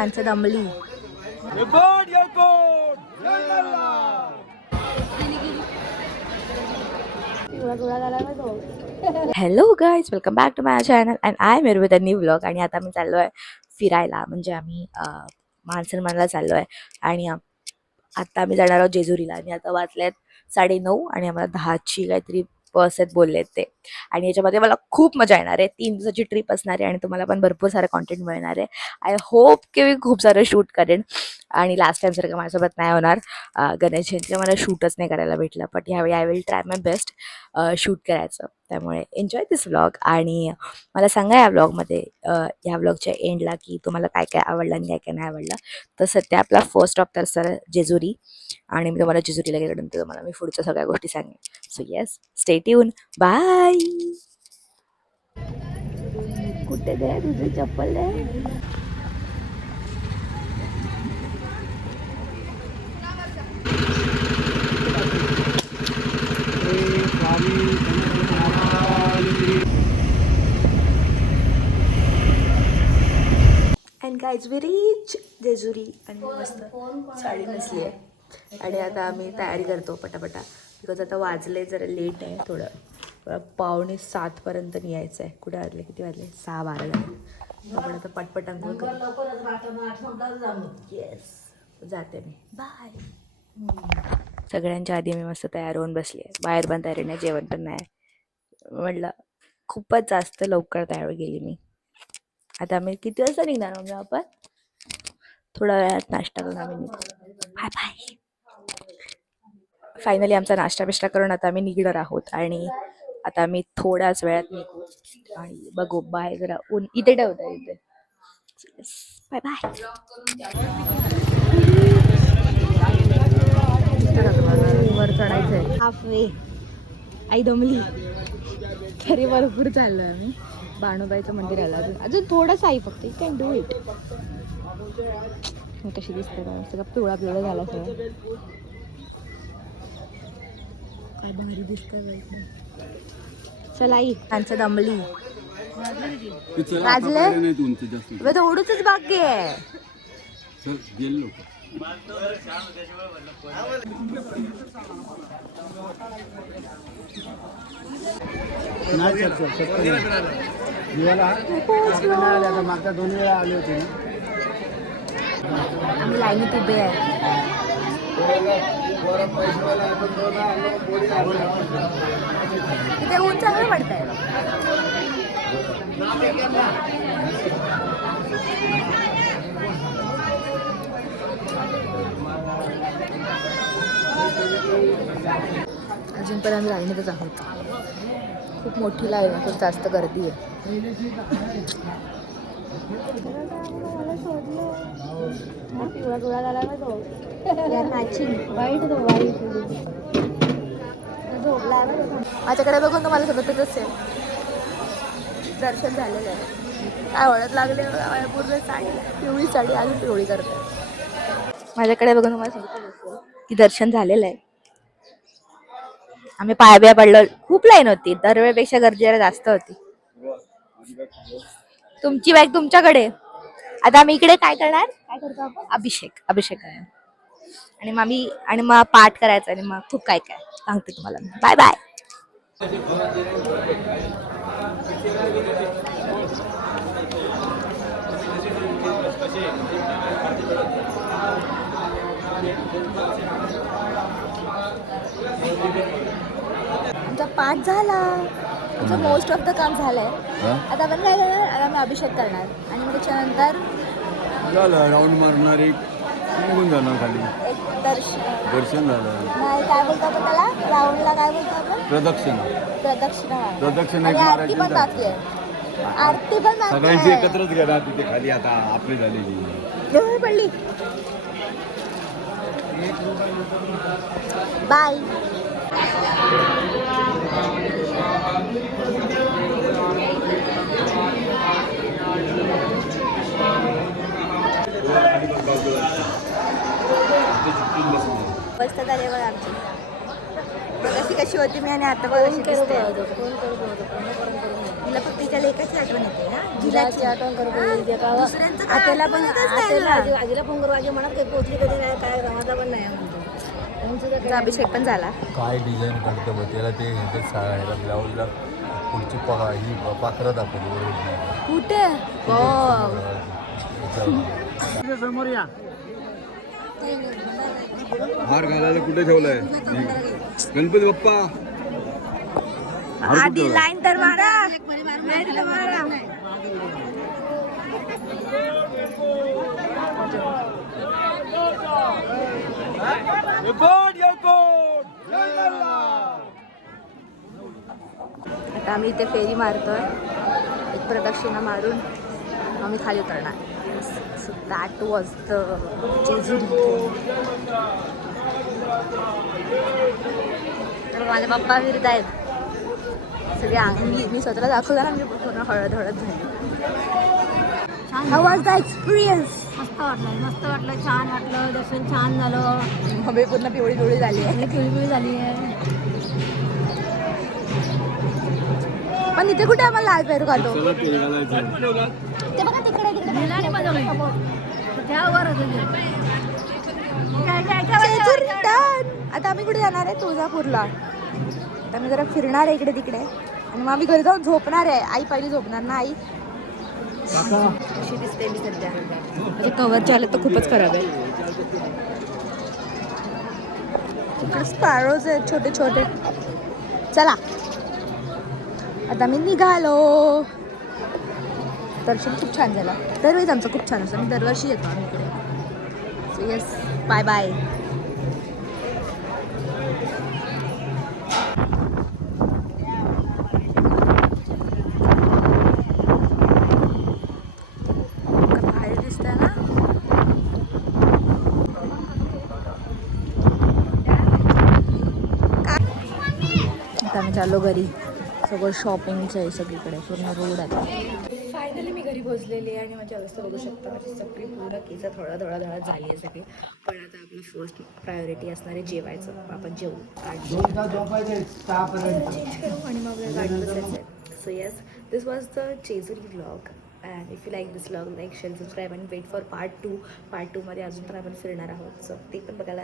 त्यांचं दमली. Hello guys, welcome back to my channel and I am with a new vlog. आणि आता मी चाललो आहे फिरायला, म्हणजे आम्ही मानसरमानला चाललो आहे. आणि आता आम्ही जाणार आहोत जेजुरीला. आणि आता वाजले आहेत 9:30 आणि आम्हाला 10ची काहीतरी बस आहेत बोललेत ते. आणि याच्यामध्ये मला खूप मजा येणार आहे. 3 दिवसाची ट्रिप असणार आहे आणि तुम्हाला पण भरपूर सारं कॉन्टेंट मिळणार आहे. आय होप की मी खूप सारं शूट करेन. आणि लास्ट टाइम सारखं माझ्यासोबत नाही होणार. गणेश जयंतीला मला शूटच नाही करायला भेटलं, बट ह्यावेळी I will try my best shoot करायचं. त्यामुळे एन्जॉय दिस व्लॉग. आणि मला सांगा या व्लॉगमध्ये, या व्लॉगच्या एंडला, की तुम्हाला काय काय आवडलं आणि काय काय नाही आवडलं. तर सध्या आपला फर्स्ट स्टॉप तर सर जेजुरी. आणि मी तुम्हाला जेजुरीला गेल्यानंतर तुम्हाला मी पुढच्या सगळ्या गोष्टी सांगेन. So yes, stay tuned. Bye. कुठे दे तुझी चप्पल दे. And guys we reach Jejuri. आणि मस्त साडी नेसली आहे. आणि आता आम्ही तयारी करतो पटापटा, बिकॉज आता वाजले जरा लेट आहे थोडं. 6:45पर्यंत यायचं आहे. कुठे वाजले, किती वाजले, 6:12 झाले. आपण आता पटपट अंघोळ करतो. येस, जाते मी. बाय. सगळ्यांच्या आधी मी मस्त तयार होऊन बसली आहे. बाहेर पण तयारी नाही, जेवण पण नाही. म्हटलं खूपच जास्त लवकर तयार गेली मी. आता आम्ही किती वाजता निघणार म्हणजे आपण थोड्या वेळात नाश्ता करून आम्ही निघू. Bye bye. फायनली आमचा नाश्ता बिष्टा करून आता आम्ही निघणार आहोत. आणि आता आम्ही थोड्याच वेळात निघू. आणि बघू बाय, जरा ऊन इथे ठेवता इथे. Bye bye. वर चढायचंय हाफ वे. आई दमली तरी भरपूर चाललोय आम्ही. बाणूबाईचं मंदिर आलं अजून थोडंच आहे फक्त. You can do it. कशी दिसते का, सगळं पिवळा पिवळा झाला सगळं. काय भारी दिसतंय. चला आई, त्यांचं दमली. वाजले थोडंच बाकी आहे. मागच्या 2 वेळा आले होते ना. आम्ही लाईनीत उभे आहे. इथे ऊन चांगलं पडतंय. अजूनपर्यंत लाईनीतच आहोत. खूप मोठी लाईन आहे, खूप जास्त गर्दी आहे. पिवळा पिवळा झाला ना तो. मॅचिंग वाईट तो वाईट झोपला ना. माझ्याकडे बघून तुम्हाला समजतच असेल. दर्शन झालेलं आहे. काय ओळख लागले पूर्ण साडी, पिवळी साडी अजून पिवळी करते. माझ्याकडे बघून तुम्हाला समजतच असेल की दर्शन झालेलं आहे. आम्ही पाया पडलो. खूप लाईन होती, दरवेळेपेक्षा गर्दी जरा जास्त होती. तुमची बाईक तुमच्याकडे. आता आम्ही इकडे काय करणार, काय करतो आपण, अभिषेक करणार. आणि मग पाठ करायचा. आणि मग खूप काय काय सांगते तुम्हाला. Bye bye. आमचा पाठ झाला. आमचं मोस्ट ऑफ द काम झालंय. आता आपण काय करणार, आता आम्ही अभिषेक करणार. आणि मग त्याच्यानंतर झालं राऊंड मारणार, एक निघून जाणार खाली. एक दर्शन झालं. नाही, काय बोलतो आपण त्याला, राऊंडला काय बोलतो आपण, प्रदक्षिणा. आणि आरती पण बाकी आहे. आरती पण बाकी सगळ्यांची एकत्रच घेणार तिथे खाली. आता आपली झालेली पडली. बाय. अवस्था झाली बघा आमची. कशी होती मी आणि आता बघा कशी दिसते. तिला फक्त तिच्या लेकाची आठवण येते ना जिलाची आठवण करत होती. दुसऱ्यांचं काय आत्याला पण आठवणच नाही आत्याला आलं. आजीला फोन करू आजी म्हणत काही पोचली कधी नाही काय रमाचा पण नाही म्हणतो त्यांचं तर तिचा काय अभिषेक पण झाला. काय डिझाईन करतं बघ त्याला ते ह्याच्या साड्याला ब्लाऊजला पुढची ही पाखरं दाखवली बरोबर कुठे समोर या हार घालायला कुठे ठेवलाय गणपती बाप्पा आधी लाईन तर मारा लाईन तर मारा. आता आम्ही इथे फेरी मारतोय. एक प्रदक्षिणा मारून आम्ही खाली उतरणार. So that was the Jejuri. तर माझे पप्पा फिरत आहेत सगळे अंगी. मी स्वतःला दाखवलं ना मी पूर्ण हळद हळद झाली. How was the experience? मस्त वाटलं छान वाटलं दर्शन छान झालं हवे पूर्ण पिवळी पिवळी झाली आहे. पिळी झाली आहे. पण इथे कुठे आम्हाला लाल पेरू खातो? चला ते घालायचं ते बघा तिकडे जेजुरी done. आता आम्ही कुठे जाणार आहे? तुळजापूरला. आता आम्ही जरा फिरणार आहे इकडे तिकडे आणि मग आम्ही घरी जाऊन झोपणार आहे. आई पहिली झोपणार ना आई. अशी दिसते मी सध्या. म्हणजे कव्हरचे आले तर खूपच खराब आहे. इकडे स्पॅरोज आहेत छोटे छोटे. चला आता मी निघालो. दर्शन खूप छान झालं. दरवेळीच आमचं खूप छान असतं. मी दरवर्षी येतो आम्ही इकडे. So yes bye bye. बाहेर दिसतंय ना. आता आम्ही चाललो घरी. सगळं शॉपिंगचं आहे सगळीकडे. पूर्ण रोड आता. फायनली मी घरी पोहोचलेली आहे आणि माझी अवस्था बघू शकता. माझी सगळी पूर्ण केस थोडा झाली आहे सगळी. पण आता आपलं फर्स्ट प्रायोरिटी असणार आहे जेवायचं. आपण जेवू आणि चेंज करू आणि मग आपल्याला गाडी बसायचं आहे. So yes this was the Jejuri vlog. And if you like this vlog like share subscribe आणि वेट फॉर पार्ट 2. पार्ट 2मध्ये अजून पण आपण फिरणार आहोत. सो ते पण बघायला